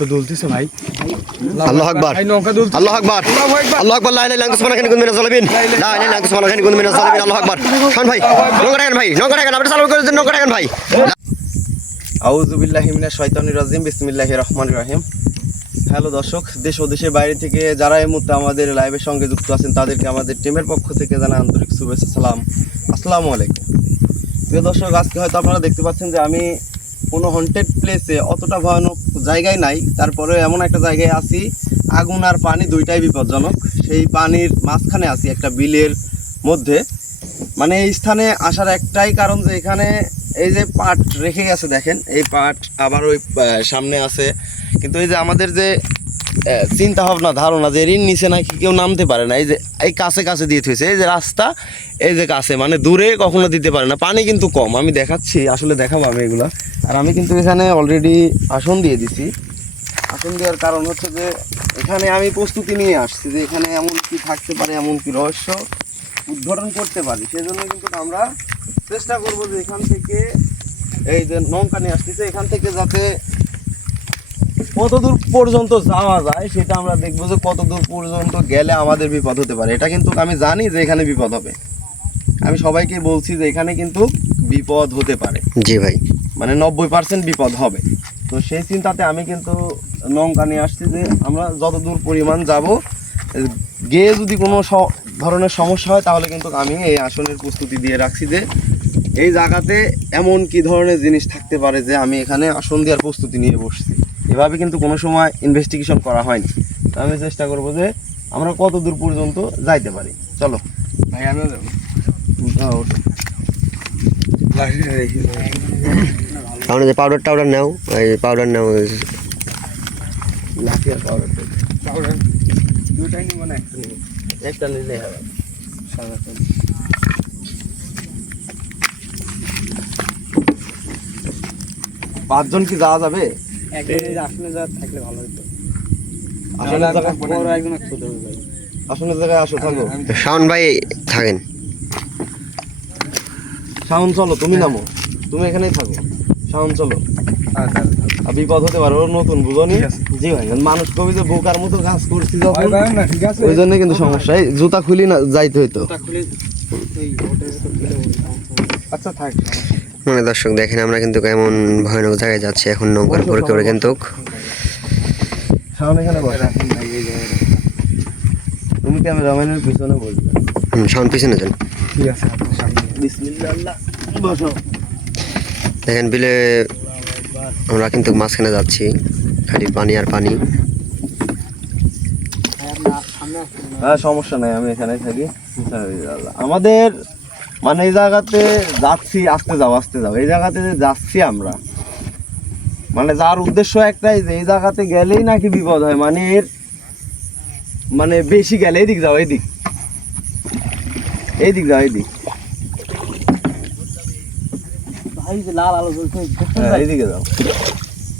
তো দুলতেছে ভাই। আল্লাহু আকবার, আল্লাহু আকবার, আল্লাহু আকবার, লা ইলাহা ইল্লাল্লাহ সুবহানাকা ইন্নী কুনতু মিনাজ জালিমিন, লা ইলাহা ইল্লাল্লাহ সুবহানাকা ইন্নী কুনতু মিনাজ জালিমিন। আল্লাহু আকবার। শান ভাই নৌকা রাখেন, ভাই নৌকা রাখেন, আপনি চালু করে দেন, নৌকা রাখেন ভাই। আউযু বিল্লাহি মিনাশ শাইতানির রাজিম, বিসমিল্লাহির রহমানির রহিম। হ্যালো দর্শক, দেশ ও দেশের বাইরে থেকে যারা এই মুহূর্তে আমাদের লাইভের সঙ্গে যুক্ত আছেন তাদেরকে আমাদের টিমের পক্ষ থেকে জানাই আন্তরিক শুভেচ্ছা, সালাম, আসসালামু আলাইকুম। প্রিয় দর্শক, আজকে হয়তো আপনারা দেখতে পাচ্ছেন যে আমি কোনো হন্টেড প্লেসে অতটা ভয়ানক জায়গায় নাই, তারপরে এমন একটা জায়গায় আছি আগুন আর পানি দুইটাই বিপজ্জনক। সেই পানির মাঝখানে আছি একটা বিলের মধ্যে। মানে এই স্থানে আসার একটাই কারণ যে এখানে এই যে পাট রেখে গেছে দেখেন, এই পাট আবার ওই সামনে আছে, কিন্তু এই যে আমাদের যে চিন্তা ভাবনা ধারণা যে এর নিচে নাকি কেউ নামতে পারে না, এই যে এই কাছে কাছে দিয়ে থুয়েছে, এই যে রাস্তা এই যে কাছে, মানে দূরে কখনো দিতে পারে না। পানি কিন্তু কম, আমি দেখাচ্ছি, আসলে দেখাবো আমি এগুলো। আর আমি কিন্তু এখানে অলরেডি আসন দিয়ে দিছি। আসন দেওয়ার কারণ হচ্ছে যে এখানে আমি প্রস্তুতি নিয়ে আসছি যে এখানে এমন কি থাকতে পারে, এমন কি রহস্য উদ্ঘাটন করতে পারি। সেজন্য কিন্তু আমরা চেষ্টা করবো যে এখান থেকে এই যে নৌকা নিয়ে আসতেছে, এখান থেকে যাতে কতদূর পর্যন্ত যাওয়া যায় সেটা আমরা দেখবো, যে কতদূর পর্যন্ত গেলে আমাদের বিপদ হতে পারে। এটা কিন্তু আমি জানি যে এখানে বিপদ হবে, আমি সবাইকে বলছি যে এখানে কিন্তু বিপদ হতে পারে। জি ভাই, মানে 90% বিপদ হবে। তো সেই চিন্তাতে আমি কিন্তু নৌকা নিয়ে আসছি যে আমরা যতদূর পরিমাণ যাব, গিয়ে যদি কোনো ধরনের সমস্যা হয় তাহলে কিন্তু আমি এই আসনের প্রস্তুতি দিয়ে রাখছি যে এই জায়গাতে এমন কি ধরনের জিনিস থাকতে পারে যে আমি এখানে আসন দেওয়ার প্রস্তুতি নিয়ে বসছি। এভাবে কিন্তু কোনো সময় ইনভেস্টিগেশন করা হয়নি। তো আমি চেষ্টা করব যে আমরা কত দূর পর্যন্ত যাইতে পারি। চলো ভাই আমিও যাবো। তাহলে যে পাউডার টাউডার নাও, এই পাউডার নাও, লাঠি আর পাউডার দুটাই নিব না একটা নিব? একটা নিলে হবে। 5 জন কি যাওয়া যাবে? আসনে যা থাকলে ভালো হতো। আসনের জায়গায় আসো, থাকো। শাওন ভাই থাকেন। শাওন চলো, তুমি নামো, তুমি এখানেই থাকো। শাওন চলো, আর বিপদ হতে পারে, ওর নতুন বুঝনি। জি ভাই, মানুষ কবি যে বোকার মতো কাজ করছি যখন, ওই জন্য কিন্তু সমস্যা। এই জুতা খুলি না যাইতে হইতো। আচ্ছা থাক। মানে দর্শক দেখেন, আমরা কিন্তু এমন ভয়ানক জায়গায় যাচ্ছি এখন নৌকার করে করে, কিন্তু শাওন এখানে বসে, তুমি ক্যামেরাম্যানের পিছনে বসবে। শাওন পিছনে যান। ঠিক আছে, বিসমিল্লাহ, বসো। দেখেন বিলে আমরা কিন্তু মাঝখানে যাচ্ছি, খালি পানি আর পানি। হ্যাঁ সমস্যা নাই, আমি এখানে থাকি। আমাদের মানে এই জায়গাতে যাচ্ছি, আসতে যাও আসতে যাও, এই জায়গাতে যে যাচ্ছি আমরা, মানে যার উদ্দেশ্য একটাই যে এই জায়গাতে গেলেই নাকি বিপদ হয়। মানে এর মানে বেশি গেলে এইদিক যাও, এইদিক এইদিক যাও, এইদিক লাল আলো জ্বলছে, এইদিকে যাও।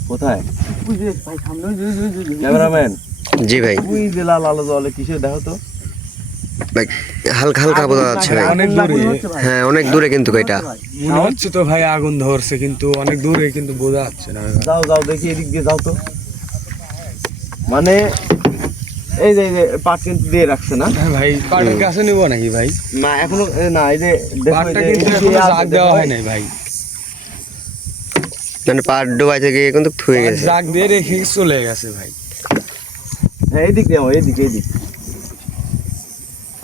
কোথায় ক্যামেরাম্যান? জি ভাই, ওই যে লাল আলো জ্বলে কিসের দেখো তো। ভাই হালকা হালকা বোঝা যাচ্ছে ভাই। অনেক দূরে। হ্যাঁ অনেক দূরে কিন্তু এটা মনে হচ্ছে তো ভাই আগুন ধরছে, কিন্তু অনেক দূরে, কিন্তু বোঝা যাচ্ছে না। যাও যাও দেখি, এদিক দিয়ে যাও তো। মানে এই যে পাট কিন্তু দিয়ে রাখছে না? হ্যাঁ ভাই, পাটের কাছে নিব নাকি ভাই? না এখনো না, এই যে পাটটা কিন্তু এখনো জাগ দেওয়া হয় নাই ভাই। মানে পাট ডুবাই থেকে কিন্তু থুয়ে গেছে, জাগ দিয়ে রেখে চলে গেছে ভাই। হ্যাঁ এইদিক দিয়ে, এইদিক এইদিক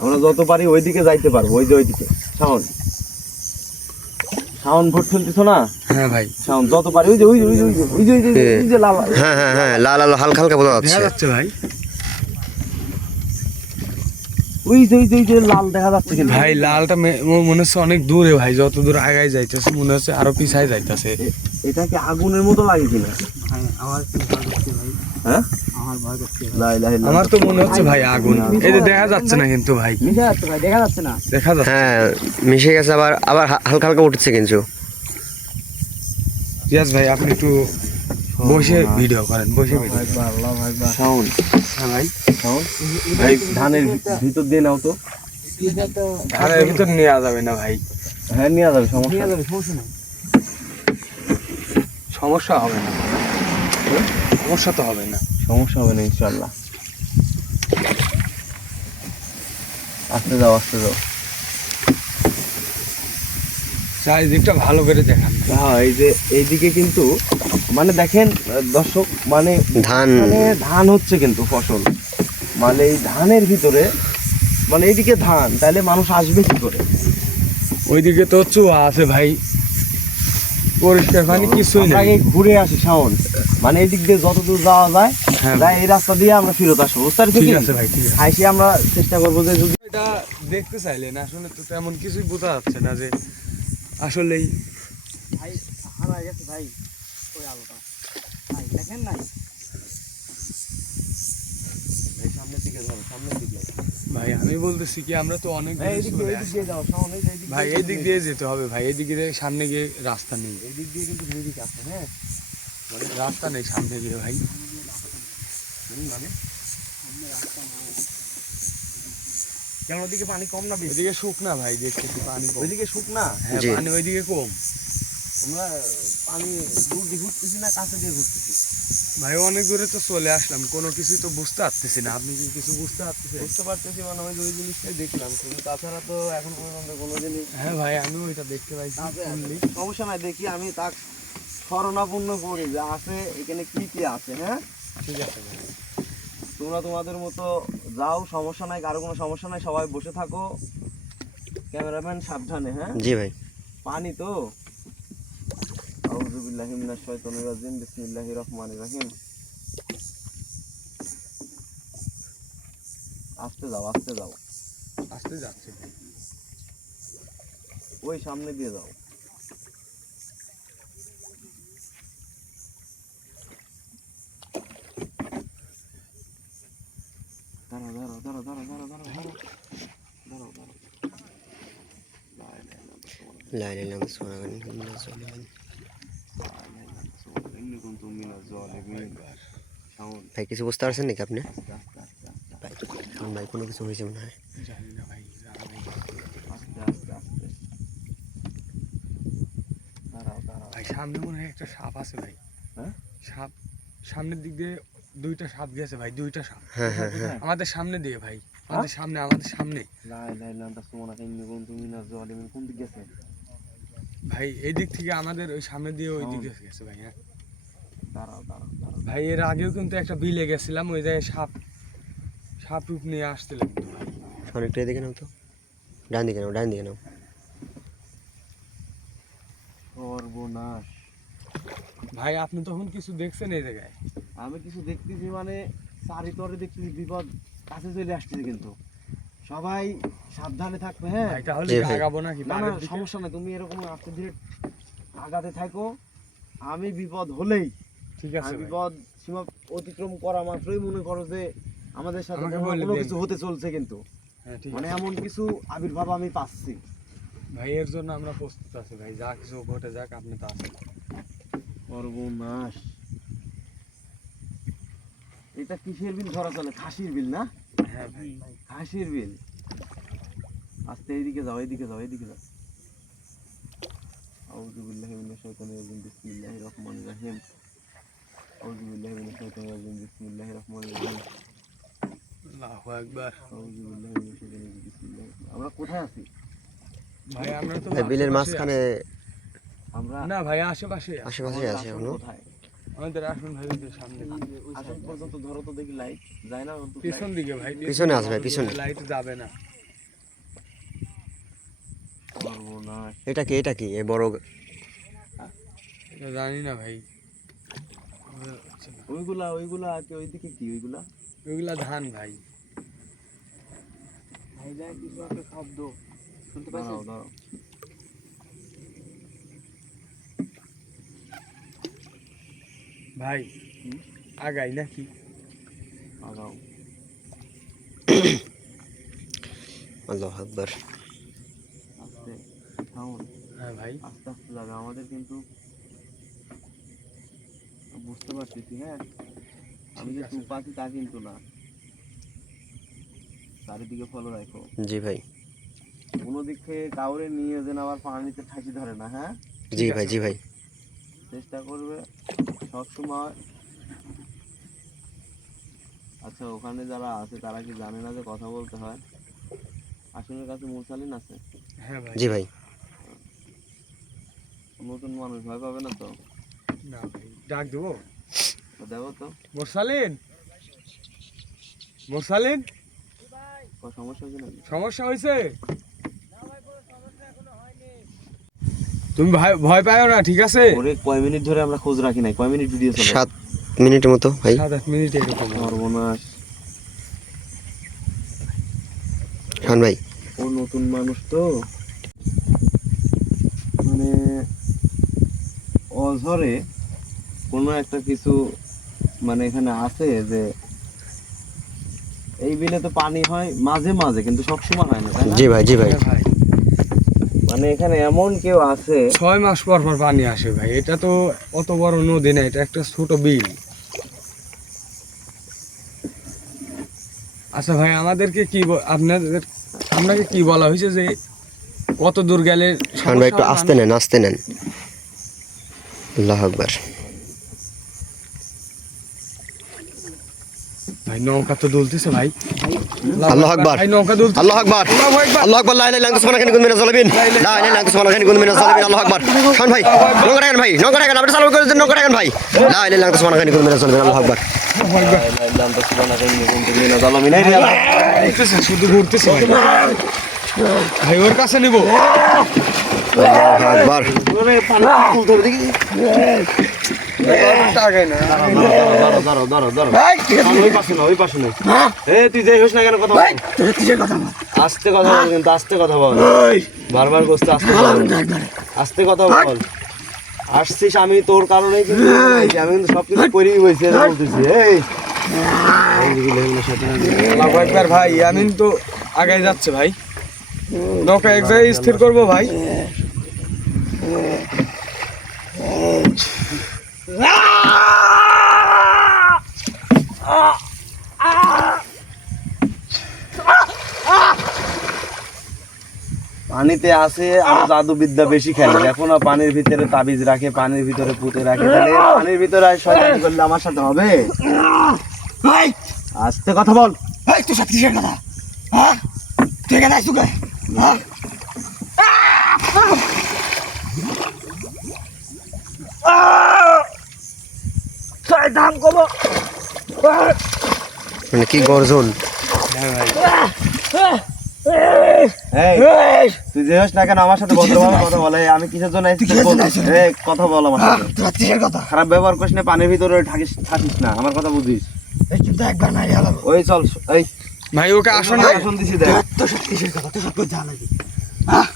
আমরা যত পারি ওইদিকে যাইতে পারবো। ওই যে ওইদিকে শাওন, শাওন ভোট ফেলতেছো না? হ্যাঁ ভাই, শাওন যত পারি ওই যে ওই যে ওই যে ওই যে ওই যে লাল। হ্যাঁ হ্যাঁ হ্যাঁ, লাল আলো হালকা হালকা বোঝা দেখা যাচ্ছে। যাচ্ছে ভাই। ওই যে ওই যে ওই যে লাল দেখা যাচ্ছে কিন্তু ভাই লালটা মনে হচ্ছে অনেক দূরে ভাই, যত দূর আগায় যাইতেছে মনে হচ্ছে আরো পিছায় যাইতেছে। এটা কি আগুনের মতো লাগে কিনা? আমার হ্যাঁ আমার ভয় করছে লা ইলাহা ইল্লাল্লাহ। আমার তো মনে হচ্ছে ভাই আগুন, এই যে দেখা যাচ্ছে না কিন্তু ভাই, মিশে যাচ্ছে ভাই, দেখা যাচ্ছে না। দেখা যাচ্ছে। হ্যাঁ মিশে গেছে, আবার আবার হালকা হালকা উঠছে কিন্তু। রিয়াজ ভাই আপনি একটু বসে ভিডিও করেন, বসে ভিডিও। আল্লাহ আকবার। সাউন্ড হ্যাঁ ভাই, সাউন্ড ভাই ধানের ভিতর দিয়ে নাও তো। ধানের ভিতর নেওয়া যাবে না ভাই, হ্যাঁ নিয়ে যাবে, সমস্যা নিয়ে নেই। যাবে, সমস্যা নেই। সমস্যা হবে না, সমস্যা তো হবে না। সমস্যা হবে না ইনশাআল্লাহ। আস্তে যাও আস্তে যাও। চারিদিকটা ভালো করে দেখান। হ্যাঁ এই যে এইদিকে কিন্তু মানে দেখেন দর্শক, মানে ধান মানে ধান হচ্ছে কিন্তু ফসল, মানে এই ধানের ভিতরে মানে এইদিকে ধান, তাহলে মানুষ আসবে কি করে? ওইদিকে তো চুয়া আছে ভাই, পরিষ্কার পানি কিছুই আমরা নেই। আগে ঘুরে আসি শাওন, মানে এই দিক দিয়ে যতদূর যাওয়া যায় হ্যাঁ যাই, এই রাস্তা দিয়ে আমরা ফেরত আসবো, বুঝতে পারছি ঠিক কি? আছে ভাই, ঠিক আছে। আইসি আমরা চেষ্টা করবো যে যদি এটা দেখতে চাইলেন, আসলে তো তেমন কিছুই বোঝা যাচ্ছে না যে আসলেই ভাই হারায় গেছে ভাই ওই আলোটা। ভাই দেখেন নাই? এই সামনের দিকে যাবো, সামনের দিকে ভাই আমি বলতেছি কি আমরা তো অনেক দূরে এই দিক চলে দিয়ে, এই দিক আসছি। দিয়ে যাও শাওন, এই যে এই দিক ভাই দিয়ে, এই দিক দিয়ে যেতে হবে ভাই, এই দিকে সামনে গিয়ে রাস্তা নেই, এই দিক দিয়ে কিন্তু মিরিক আছে। হ্যাঁ রাস্তা নেই সামনে গিয়ে ভাই। মানে কেন ওদিকে পানি কম না বেশি? ওইদিকে শুকনা ভাই, দেখতেছি পানি কম। ওইদিকে শুকনা, হ্যাঁ জি। পানি ওইদিকে কম আমরা পানি দূর দিয়ে ঘুরতেছি না কাছে দিয়ে ঘুরতেছি? ভাই। অনেক দূরে তো চলে আসলাম, কোনো কিছুই তো বুঝতে পারতেছি না। আপনি কি কিছু বুঝতে পারতেছেন? বুঝতে পারতেছি, মানে ওই যে ওই জিনিসটাই দেখলাম, কিন্তু তাছাড়া তো এখন পর্যন্ত কোনো জিনিস হ্যাঁ ভাই আমি ওইটা দেখতে পাইছি only। সমস্যা নাই, দেখি আমি তাক স্মরণাপন্ন করি যে আছে এখানে কি কি আছে। হ্যাঁ ঠিক আছে ভাই, তোমরা তোমাদের মতো যাও, সমস্যা নাই, কারো কোনো সমস্যা নাই, সবাই বসে থাকো, ক্যামেরাম্যান সাবধানে। হ্যাঁ জি ভাই। পানি তো। আউযু বিল্লাহি মিনাশ শাইতানির রাজিম, বিসমিল্লাহির রহমানির রহিম। আস্তে যাও আস্তে যাও, আসতে যাচ্ছে ভাই। ওই সামনে দিয়ে যাও। দাঁড়াও দাঁড়াও দাঁড়াও দাঁড়াও দাঁড়াও দাঁড়াও দাঁড়াও দাঁড়াও দাঁড়াও। লা ইলাহা ইল্লাল্লাহ সুবহানাকা ইন্নী কুনতু মিনাজ জালিমিন। ভাই কিছু বুঝতে পারছেন নাকি আপনি? ভাই ভাই কোনো কিছু হয়েছে মনে হয়। জানি না ভাই, জানা নেই। আস্তে আস্তে আস্তে দাঁড়াও দাঁড়াও। ভাই সামনে মনে হয় একটা সাপ আছে ভাই। হ্যাঁ সাপ সামনের দিক দিয়ে দুইটা সাপ গেছে ভাই, দুইটা সাপ হ্যাঁ হ্যাঁ হ্যাঁ। আমাদের সামনে দিয়ে ভাই, আমাদের সামনে, আমাদের সামনে লা ইলাহা ইল্লাল্লাহ সুবহানাকা ইন্নী কুনতু মিনাজ জালিমিন। কোন দিক গেছে? ভাই। এই দিক থেকে আমাদের ওই সামনে দিয়ে ওই দিকে গেছে ভাই। হ্যাঁ দাঁড়াও দাঁড়াও দাঁড়াও। ভাই এর আগেও কিন্তু একটা বিলে গেছিলাম, ওই জায়গায় সাপ সাপ রূপ নিয়ে আসছিলাম কিন্তু ভাই। অনেকটা এদিকে নাও তো, ডান দিকে নাও, ডান দিকে নাও। সর্বনাশ। ভাই আপনি তখন কিছু দেখছেন এই জায়গায়? আমি কিছু দেখতেছি, মানে চারিতরে দেখতেছি বিপদ কাছে চলে আসছে, কিন্তু সবাই সাবধানে থাকবে। হ্যাঁ ভাই তাহলে জি ভাই। আগাবো নাকি? না না পাড়ের দিকে? সমস্যা নেই, তুমি এরকম আস্তে ধীরে আগাতে থাকো। আমি বিপদ হলেই, ঠিক আছে আমি ভাই। বিপদ সীমা অতিক্রম করা মাত্রই মনে করো যে আমাদের সাথে আমাকে কোনো বলে কোনো দিন। কিছু হতে চলছে, কিন্তু হ্যাঁ ঠিক মানে আছে এমন কিছু আবির্ভাব আমি পাচ্ছি। ভাই, এর জন্য আমরা প্রস্তুত আছি ভাই, যা কিছু ঘটে যাক আপনি তো আছেন। সর্বনাশ। এটা কিসের বিল ধরা চলে? খাসির বিল না? হ্যাঁ ভাই। খাসির বিল। আস্তে এইদিকে যাও, এইদিকে যাও, এইদিকে যাও। আউযু বিল্লাহি মিনাশ শাইতানির রাজিম, বিসমিল্লাহির রহমানির রহিম। আউযু বিল্লাহি মিনাশ শাইতানির রাজিম, বিসমিল্লাহির রহমানির রহিম। আল্লাহু আকবার। আউযু বিল্লাহি মিনাশ শাইতানির রাজিম, বিসমিল্লাহির রহমানির রহিম। আমরা কোথায় আছি? ভাই আমরা তো ভাই বিলের আশেপাশে মাঝখানে আমরা আছি। না ভাই আশেপাশে আছি। আশেপাশে আমাদের আছে আসন এখনো। কোথায়? আমাদের আসুন ভাই, ওই যে সামনে আসন পর্যন্ত ধরো তো দেখি, লাইট যায় না অন্তত? পিছন দিকে ভাই, পিছনে আছে ভাই, পিছনে। লাইট যাবে না। সর্বনাশ। এটা কি, এটা কি এই বড়? এটা জানি না ভাই, বোঝা যাচ্ছে না। ওইগুলা ওইগুলা কি ওইদিকে কি ওইগুলা? ওইগুলা ধান ভাই। ভাই যায় কিছু একটা শব্দ শুনতে দাঁড়াও পাচ্ছেন? দাঁড়াও। ভাই আগাই নাকি? আগাও। আল্লাহু আকবার। আস্তে থামুন, হ্যাঁ ভাই, আস্তে আস্তে লাগা। আমাদের কিন্তু বুঝতে পারতেছি, হ্যাঁ আমি যে চুপ আছি তা কিন্তু না, চারিদিকে ফলো রাখো। জি ভাই, কোনো দিক থেকে কাউরে নিয়ে যেন আবার পানিতে ঠাকি ধরে না, হ্যাঁ জি ভাই, জি ভাই। চেষ্টা করবে সবসময়। আচ্ছা, ওখানে যারা আছে তারা কি জানে না যে কথা বলতে হয়? আসনের কাছে মুরসালিন আছে? হ্যাঁ ভাই। জি ভাই। নতুন মানুষ ভয় পাবে না তো? না ভাই, ডাক দেবো। তো দেবো তো। মোরসালিন, মোরসালিন, কোনো সমস্যা হয়েছে নাকি? সমস্যা হয়েছে? তুমি ভয় পাও না, ঠিক আছে? ওরে কয় মিনিট ধরে আমরা খোঁজ রাখি নাই, কয় মিনিট ভিডিও চলে? 7 মিনিটের মতো ভাই। 7-8 মিনিট এরকম। সর্বনাশ। শান ভাই, ও নতুন মানুষ তো, মানে অঝরে কোনো একটা কিছু মানে এখানে আছে যে এই বিলে তো পানি হয় মাঝে মাঝে, কিন্তু সবসময় হয় না, তাই না? জি ভাই, জি ভাই। হ্যাঁ ভাই, মানে এখানে এমন কেউ আছে 6 মাস পর পর পানি আসে ভাই। এটা তো অত বড় নদী না, এটা একটা ছোট বিল। আচ্ছা ভাই, আমাদেরকে কি আপনাকে কি বলা হয়েছে যে কত দূর গেলে শান ভাই একটু আস্তে নেন, আস্তে নেন। আল্লাহু আকবার। ভাই নৌকা তো দুলতেছে ভাই। আল্লাহু আকবার। ভাই নৌকা দুলতেছে। আল্লাহু আকবার। আল্লাহু আকবার। লা ইলাহা ইল্লাল্লাহ সুবহানাকা ইন্নী কুনতু মিনাজ জালিমিন। লা ইলাহা ইল্লাল্লাহ সুবহানাকা ইন্নী কুনতু মিনাজ জালিমিন। আল্লাহু আকবার। শান ভাই, নৌকা রাখেন ভাই, নৌকা রাখেন। আপনি চালু করে দেন, নৌকা রাখেন ভাই। লা ইলাহা ইল্লাল্লাহ সুবহানাকা ইন্নী কুনতু মিনাজ জালিমিন। আল্লাহু আকবার। ঘুরতেছে, শুধু ঘুরতেছে ভাই। ভাই ওর কাছে নিব। আল্লাহু আকবার। আস্তে কথা বল, কিন্তু আস্তে কথা বল, বারবার করতে আস্তে কথা বল। আসছিস আমি তোর কারণেই, কিন্তু আমি কিন্তু সবকিছু করেই বলছি, বলতেছি। আল্লাহু আকবার ভাই, আমিন তো আগায় যাচ্ছে ভাই। নৌকা এক জায়গায় স্থির করবো ভাই। পানিতে আসে আর জাদু বিদ্যা বেশি খেলে, দেখো না পানির ভিতরে তাবিজ রাখে, পানির ভিতরে পুঁতে রাখে। তাহলে পানির ভিতরে আর শয়তানি করলে আমার সাথে হবে? আস্তে কথা বল। তুই সাথে কিসের কথা? হ্যাঁ, তুই এখানে আসু কে? হ্যাঁ, দাম কম। মানে কি গর্জন। হ্যাঁ ভাই, এই, তুই যে হোস না কেন আমার সাথে ভদ্রভাবে কথা বলে। আমি কিসের জন্য এসেছি বল। এই কথা বল আমার সাথে। তোর কিসের কথা? খারাপ ব্যবহার করিস না, পানির ভিতরে থাকিস না, আমার কথা বুঝিস। এই কিন্তু একবার মারি আলাম। ওই চল, এই ভাই ওকে আসন না। আসন দিছি দেখ। তোর সাথে কিসের কথা? তুই সব করে যা নাকি? হ্যাঁ,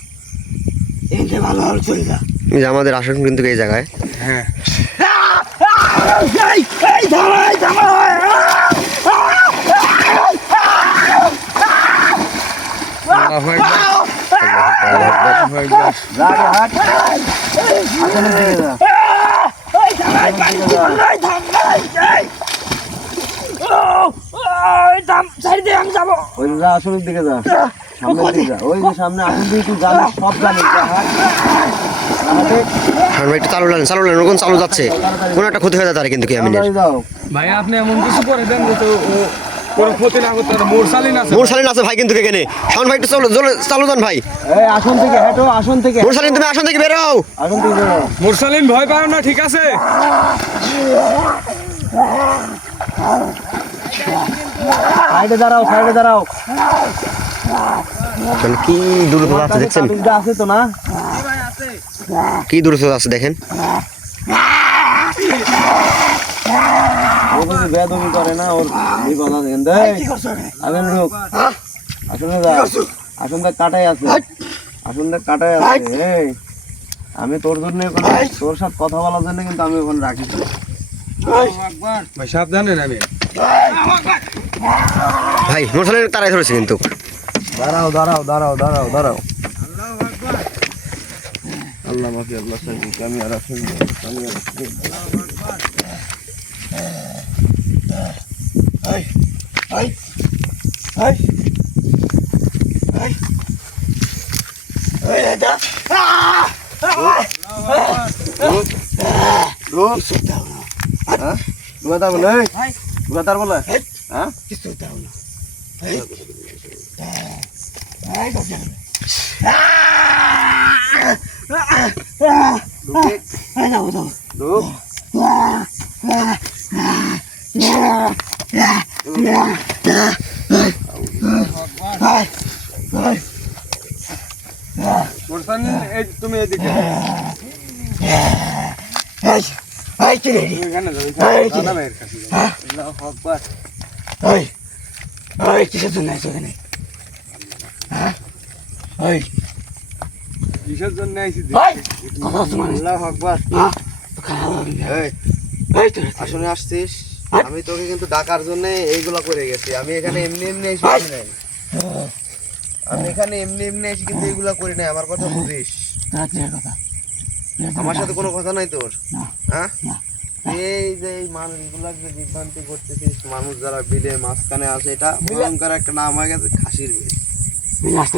এই যে ভালো ভালো চলে যা। এই যে আমাদের আসন কিন্তু এই জায়গায়। হ্যাঁ, এই থামাই থামাই। আল্লাহু আকবার। আল্লাহু আকবার। যা রে, হাট। আসনের দিকে যা। ওই যে যা, আসনের দিকে যা, সামনের দিকে যা। ওই যে সামনে আসন দিয়ে তুই যাবি, সব জানিস। যা, হাট। শান ভাই একটু চালু নেন, চালু নেন। ওরকম চালু যাচ্ছে, কোনো একটা ক্ষতি হয়ে যেতে পারে কিন্তু কি আমিনের। তাড়াতাড়ি যাও। ভাই আপনি এমন কিছু করে দেন যে তো ও কোনো ক্ষতি না করতে পারে। মোরসালিন আছে। মুরসালিন আছে ভাই কিন্তু এখানে। শান ভাই একটু চালু দেন ভাই। এই আসন থেকে হেঁটো, আসন থেকে। মুরসালিন তুমি আসন থেকে বের হও। আসন থেকে বেরো। মোরসালিন ভয় পাও না, ঠিক আছে? সাইডে দাঁড়াও, সাইডে দাঁড়াও। মানে কি দূরত্ব আছে দেখছেন? তাবিজটা আছে তো না? কি দূরত্ব আছে দেখেন। ও যদি বেয়াদবি করে না, ওর এই কথা দেখেন। দেখ, আসন ঢুক। আসনে যা। আসন দেখ কাটাই আছে, আসন দেখ কাটাই আছে। এই, আমি তোর জন্য তোর সাথে কথা বলার জন্য কিন্তু আমি ওখানে রাখিস। ভাই সাবধানে নামে। ভাই মোটরসাইকেল তারাই ধরেছে কিন্তু। দাঁড়াও দাঁড়াও দাঁড়াও দাঁড়াও দাঁড়াও। আল্লাহ মাফি আল্লাহ সাকিব আমি আর আছি আমি আর আছি। এই এই এই এই এটা রোগ হ্যাঁ দুগাতার বলে দুগাতার বলে হ্যাঁ কিছু দাও না এই এই বাজে এই দাও দাও রোগ এই তুমি এদিকে এই এই কি রে তুমি এখানে যাও দাদা ভাইয়ের কাছে আল্লাহু আকবার। এই এই কিসের জন্য আইছো এখানে এই কিসের জন্য আইছি এই কথা শোনা আল্লাহু আকবার। না তো খাওয়া এই এই তো আসলে আসছিস আমি তোকে কিন্তু ডাকার জন্য এইগুলা করে গেছি। আমি এখানে এমনি এমনি এসে নাই, আমি এখানে এমনি এমনি এসে কিন্তু এইগুলা করি নাই। আমার কথা বুঝিস, রাতের কথা আমার সাথে কোনো কথা নাই তোর। না। হ্যাঁ না। এই যে এই মানুষগুলা যে বিভ্রান্তি করতেছিস, মানুষ যারা বিলের মাঝখানে আছে, এটা ভয়ঙ্কর একটা নাম হয়ে গেছে খাসির বিল। বিল আসতে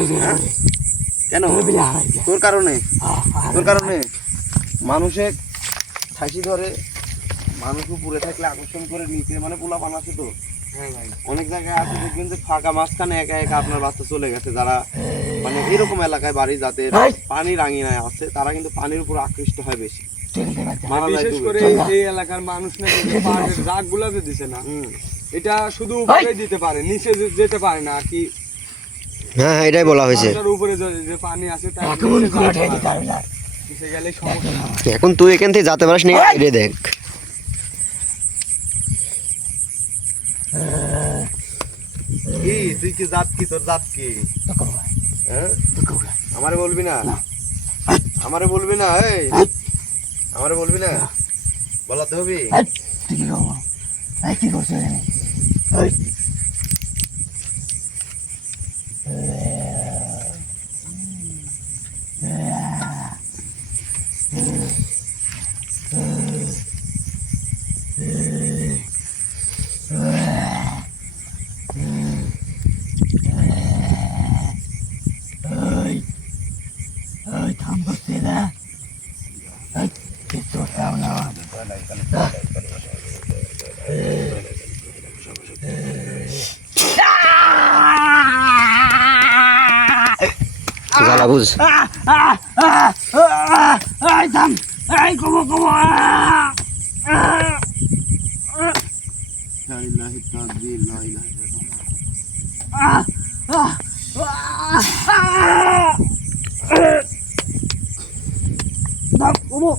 কেন? বিল হারাই যায় তোর কারণে, তোর কারণে মানুষে খাসি ধরে, মানুষ উপরে থাকলে আকর্ষণ করে নিচে, মানে পোলা পান আছে তো। হ্যাঁ ভাই অনেক জায়গায় আছে দেখবেন যে ফাঁকা মাঝখানে একা একা আপনার বাচ্চা চলে গেছে, যারা মানে এরকম এলাকায় বাড়ি যাদের পানির আঙিনায় আছে, তারা কিন্তু পানির উপর আকৃষ্ট হয় বেশি, মারা যায় বিশেষ ডুবে। করে এই এলাকার মানুষ নাকি যে পাহাড়ের জাগগুলা যে দিছে না, হুম। এটা শুধু উপরে দিতে পারে, নিচে যেতে পারে না আর কি। হ্যাঁ হ্যাঁ এটাই বলা হয়েছে। তার উপরে যে পানি আছে তার কেমন নিচে করে যেতে ঠেকে পারে না। যাবে না নিচে গেলে সমস্যা। এখন তুই এখান থেকে যেতে পারিস না, এটা দেখ। কি তুই কি জাত কি, তোর জাত কি? হ্যাঁ আমারে বলবি না, আমারে বলবি না, এই আমারে বলবি না, বলাতে হবে। তুই কি করবো এই কি করছো এখানে এই এই থাম বসতে না এই কিছু খাও না জ্বালা বুঝ। এই থাম এই কমো কমো লা ইলাহা ইল্লাল্লাহ, লা ইলাহা ইল্লাল্লাহ। কমো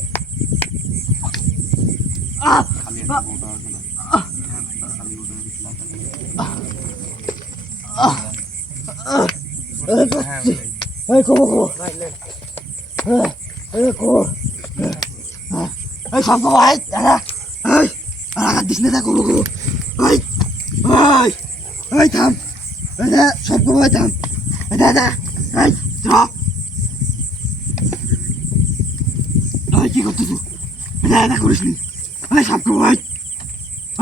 এই কমো কমো এই কমো এই সব কমো এই দাদা এই আর দিস না কমো কমো এই এই এই থাম এই দা সব কমো এই থাম এই দাদা এই চল এই কি করছিস এই দাদা করিস নি এই সব কমো এই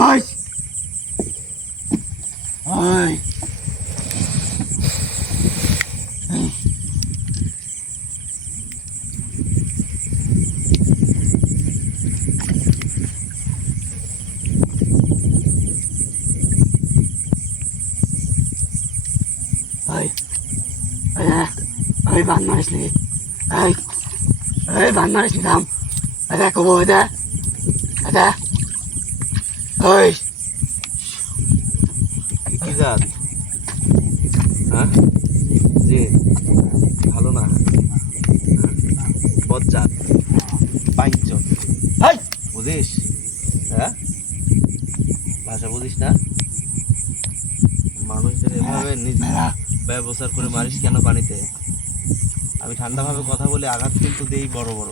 এই এই এই বান মারিস নি এই বান মারিস নি থাম এটা কব এটা এটা এই কি জাত? হ্যাঁ জি ভালো না, বজ্জাত পাইঞ্চ, এই বুঝিস? হ্যাঁ ভাষা বুঝিস না? মানুষদের এভাবে ব্যবহার করে মারিস কেন পানিতে? আমি ঠান্ডা ভাবে কথা বলে আঘাত কিন্তু দেই বড় বড়,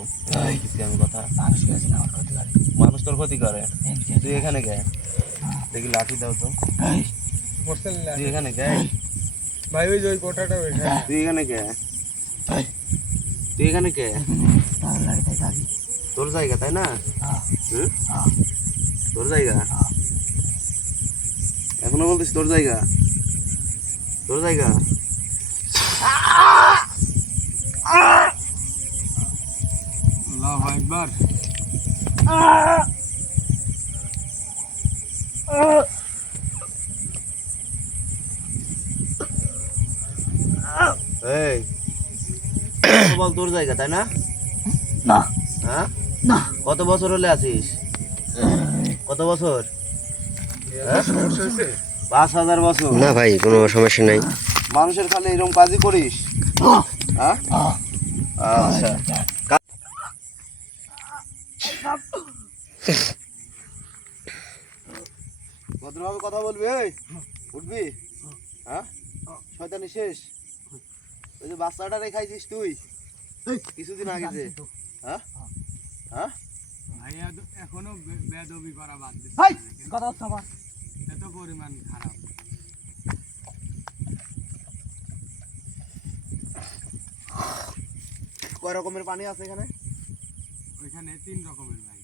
আমি কথা মানুষ গেছে না আমার ক্ষতি করে মানুষ তোর ক্ষতি করে। তুই এখানে কে? দেখি লাঠি দাও তো। তুই এখানে কে? ভাই ওই যে ওই কোটাটা ওইখানে। তুই এখানে কে? তুই এখানে কে? তোর জায়গা তাই না? হুম? তোর জায়গা? এখনো বলতিস তোর জায়গা? তোর জায়গা? আল্লাহু আকবার। এই বল তোর জায়গা তাই না? না হ্যাঁ? না কত বছর হলে আছিস? কত বছর? 5,000 বছর। না ভাই কোনো সমস্যা নাই। মানুষের খালি এরকম কাজই করিস? হ্যাঁ? আচ্ছা ভদ্রভাবে কথা বলবি। এই উঠবি? হ্যাঁ? শয়তানি শেষ। ওই যে বাচ্চাটা রেখাইছিস তুই কিছুদিন আগে যে, হ্যাঁ হ্যাঁ ভাই এখনো বেদবি করা বাদ দিচ্ছে। ভাই কথা হচ্ছে আমার এত পরিমাণ খারাপ। কয় রকমের পানি আছে এখানে? ওইখানে 3 রকমের ভাই।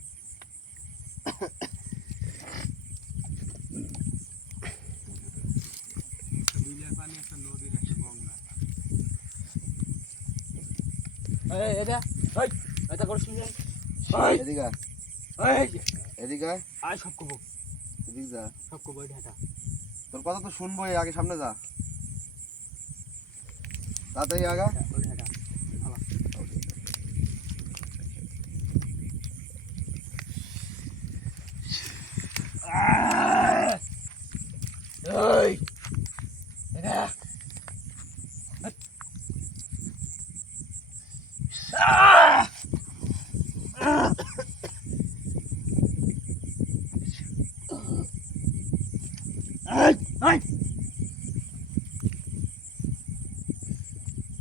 একটা বিলের পানি, একটা নদীর, একটা গঙ্গা। এই এটা এই এটা করছ নি এদিকে আয়, এই এদিকে আয়, আয় সব কব এদিকে যা। সব কব এটা তোর কথা তো শুনবোই, আগে সামনে যা, তাড়াতাড়ি আগা। এই এটা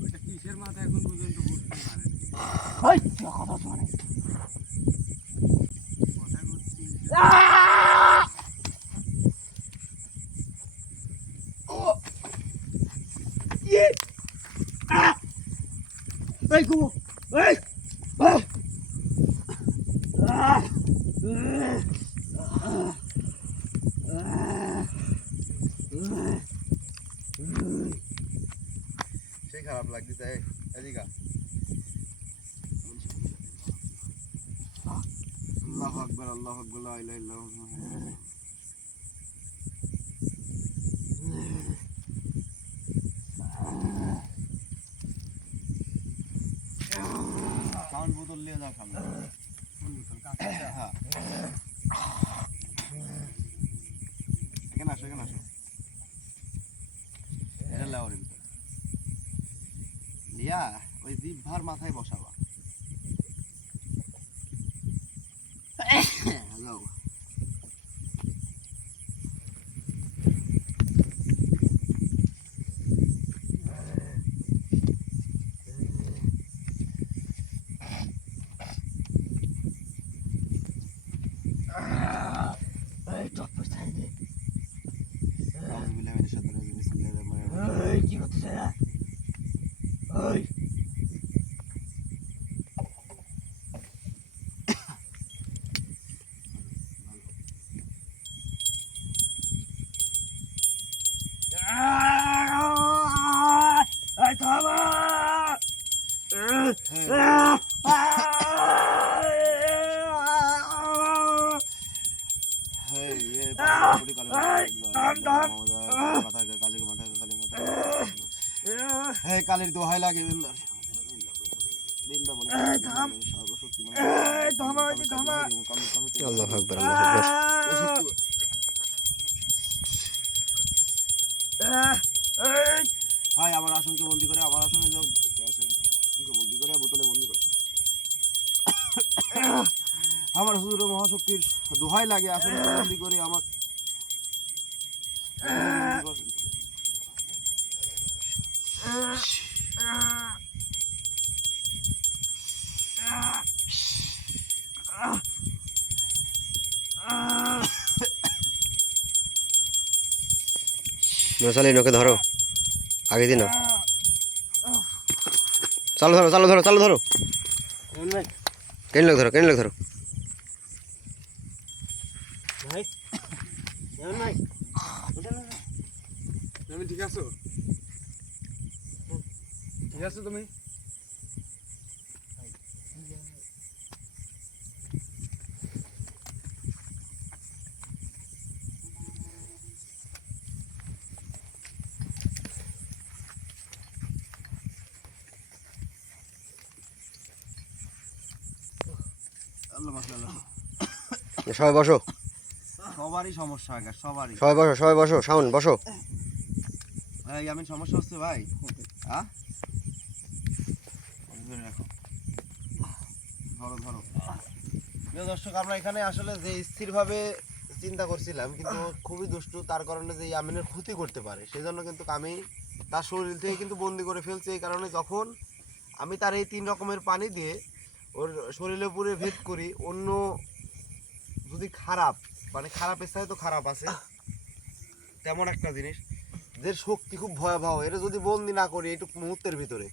ওইটা কিসের মাথা এখন পর্যন্ত বুঝতে পারেনি। এই কথা শুনে কথা বলছি। এই কব এই সেই খারাপ লাগতেছে। এদিকে আয়। আল্লাহু আকবার, আল্লাহু আকবার, লা ইলাহা ইল্লাল্লাহ। পান বোতল নিয়ে যা সামনে। হ্যাঁ। এখানে আসো, এখানে আসো। এটা লাও রে ভিতরে। লিয়া ওই জিহ্বার মাথায় বসাবা। যাও। এই টপ পছাই দে আউযু বিল্লাহি মিনাশ শাইতানির রাজিম, বিসমিল্লাহির রহমানির রহিম। এই কি করতেছ এই এই থামা হেই এ পানি কালে মাথা কালে মাথা কালে মাথা। হেই কালের দোহাই লাগে বিন্দাস। বৃন্দাবন সর্বশক্তিমান। এই থামা এই থামা আল্লাহু আকবার, আল্লাহু আকবার। এই হাই আমার আসনকে বন্দি করে, আমার আসনে যাও, আসনকে বন্দি করে বোতলে বন্দি করছে। আমার হুজুরের মহাশক্তির দোহাই লাগে, আসনকে বন্দি করে আমার সালিন ওকে ধরো, আগে দিন। চালু ধরো, চালু ধরো, চালু ধরো, কেন লোক ধরো, কেন লোক ধরো। তুমি ঠিক আছো? ঠিক আছো তুমি? সবাই বসো, সবারই সমস্যা আগে, সবারই। সবাই বসো, সবাই বসো, শাওন বসো। ভাই আমি সমস্যা হচ্ছে ভাই, হ্যাঁ ধরো ধরো। প্রিয় দর্শক, আমরা এখানে আসলে যে স্থিরভাবে চিন্তা করছিলাম, কিন্তু খুবই দুষ্টু, তার কারণে যে আমিনের ক্ষতি করতে পারে, সেজন্য কিন্তু আমি তার শরীর থেকে কিন্তু বন্দি করে ফেলছি। এই কারণে যখন আমি তার এই 3 রকমের পানি দিয়ে ওর শরীরের উপরে ভেদ করি, অন্য যদি খারাপ মানে খারাপের সাথে তো খারাপ আছে, তেমন একটা জিনিস যে শক্তি খুব ভয়াবহ, এটা যদি বন্দি না করি এইটুকু মুহূর্তের ভিতরে,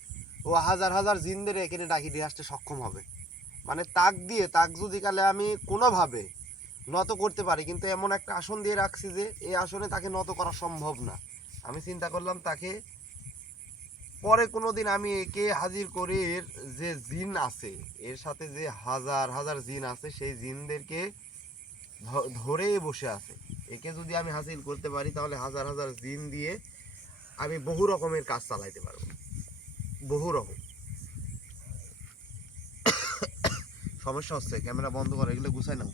ও হাজার হাজার জিনদের এখানে ডাকি দিয়ে আসতে সক্ষম হবে। মানে তাক যদি কালে আমি কোনোভাবে নত করতে পারি, কিন্তু এমন একটা আসন দিয়ে রাখছি যে এই আসনে তাকে নত করা সম্ভব না। আমি চিন্তা করলাম তাকে পরে কোনো দিন আমি একে হাজির করে এর যে জিন আছে, এর সাথে যে হাজার হাজার জিন আছে, সেই জিনদেরকে ধরে বসে আছে, একে যদি আমি হাসিল করতে পারি তাহলে হাজার হাজার জিন দিয়ে আমি বহু রকমের কাজ চালাইতে পারবো, বহু রকম। সমস্যা হচ্ছে, ক্যামেরা বন্ধ করো, এগুলো গুছাই নাও।